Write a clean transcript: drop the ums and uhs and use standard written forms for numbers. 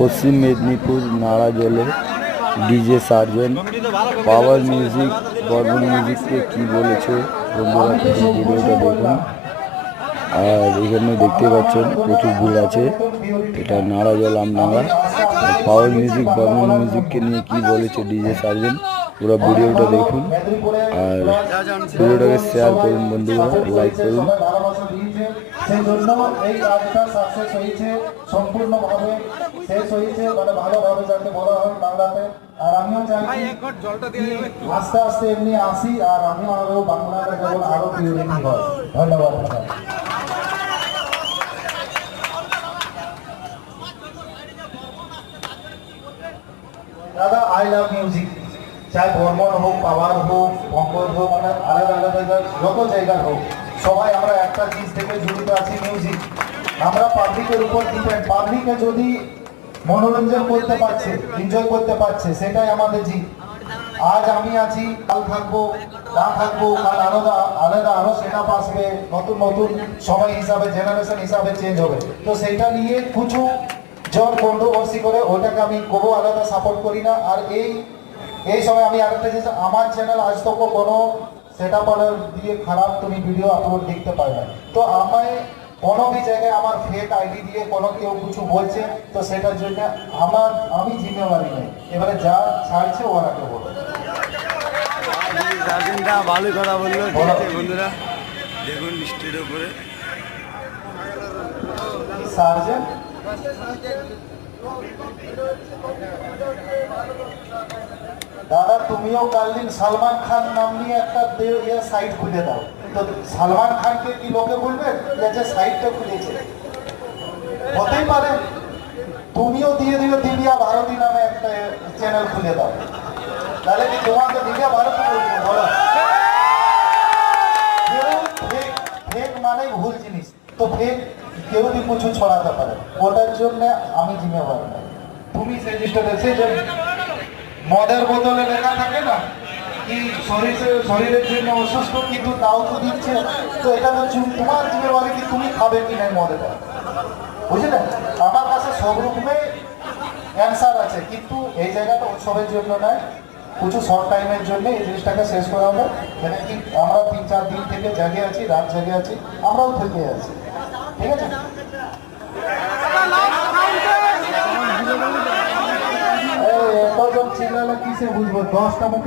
পশ্চিম মেদিনীপুর নাড়াজলে ডিজে সার্জেন power music Barman মিউজিককে কি বলেছে বন্ধুরা, ভিডিওটা দেখুন। আর এখানে দেখতে পাচ্ছেন প্রচুর ভিড় আছে, এটা নাড়াজল আমডাঙ্গা। পাওয়ার মিউজিক বর্মন মিউজিককে নিয়ে কি বলেছে ডিজে সার্জেন, পুরো ভিডিওটা দেখুন। আর ভিডিওটাকে শেয়ার করুন বন্ধুরা, লাইক করুন। সেই জন্য এই কাজটা সাকসেস হয়েছে, সম্পূর্ণভাবে শেষ হয়েছে, মানে ভালোভাবে যাকে বলা হয় বাংলাতে। আর আমিও চাই আস্তে আস্তে এমনি আসি, আর আমিও আরো বাংলাটা যেমন আরো প্রিয়রিটি হয়। ধন্যবাদ। দাদা, আই লাভ মিউজিক। চাই বর্মন হোক, পাওয়ার হোক, পঙ্কজ হোক, মানে আলাদা আলাদা যত জায়গার হোক, সবাই আমরা একটা জিনিস থেকে জড়িত আছি, মিউজিক। আমরা পাবলিকের উপর ডিপেন্ড। পাবলিকে যদি মনোরঞ্জন করতে পারছে, এনজয় করতে পারছে, সেটাই আমাদের জিত। আজ আমি আছি, কাল থাকবো, না থাকবো, কাল আলাদা আলাদা আরো সেটা আসবে, নতুন নতুন সময় হিসাবে, জেনারেশন হিসাবে চেঞ্জ হবে। তো সেইটা নিয়ে কিছু জন কন্ট্রোভার্সি করে ওটাকে আমি কোনো আলাদা সাপোর্ট করি না। আর এই সময় আমি আরেকটা জিনিস, আমার চ্যানেল আজ তো কোনো সেটা দিয়ে খারাপ তুমি ভিডিও আপলোড দেখতে পাই না। তো আমায় কোনো भी জায়গায় আমার ফেক আইডি দিয়ে কোনো কেউ কিছু বলছে, তো সেটার জন্য আমি জিম্মেওয়ারি নেই। এবারে যা ছাড়ছে ওরাকে বলো। ভালো কথা বললো, ঠিক আছে বন্ধুরা দেখুন স্টেজের উপরে সার্জেন। দাদা, তুমিও কাল দিন সালমান খান নাম নিয়ে একটা সাইট খুলে দাও। তো সালমান খানকে কি লোকে বলবে যে সাইটটা খুলেছে? হতেই পারে তুমিও দিয়ে দিও দিব্যা ভারতী নামে একটা চ্যানেল খুলে দাও, তাহলে কি তোমাকে দিব্যা ভারতী বলবো? বলো। ফেক মানে ভুল জিনিস, তো ফেক কেউ भी কিছু ছড়াতে পারে, ওটার জন্য আমি জিম্মেদার না। তুমি সেই জিনিসটা দেখছে যে মদের বোতলে লেখা থাকে না কি শরীরের জন্য অসুস্থ, কিন্তু তাও তো দিচ্ছে। তো এটা তো তোমার জিম্মেদারি কি তুমি খাবে কি নাই মদেটা, বুঝলে? আমার কাছে সব রকমের অ্যান্সার আছে, কিন্তু এই জায়গাটা উৎসবের জন্য নয়, কিছু শর্ট টাইমের জন্য এই জিনিসটাকে শেষ করা হবে। মানে কি আমরা 3-4 দিন থেকে জেগে আছি, রাত জেগে আছি, আমরাও থেকে আছি, ঠিক আছে? এতজন চিল্লালে কিসে বুঝবো? 10টা মুখে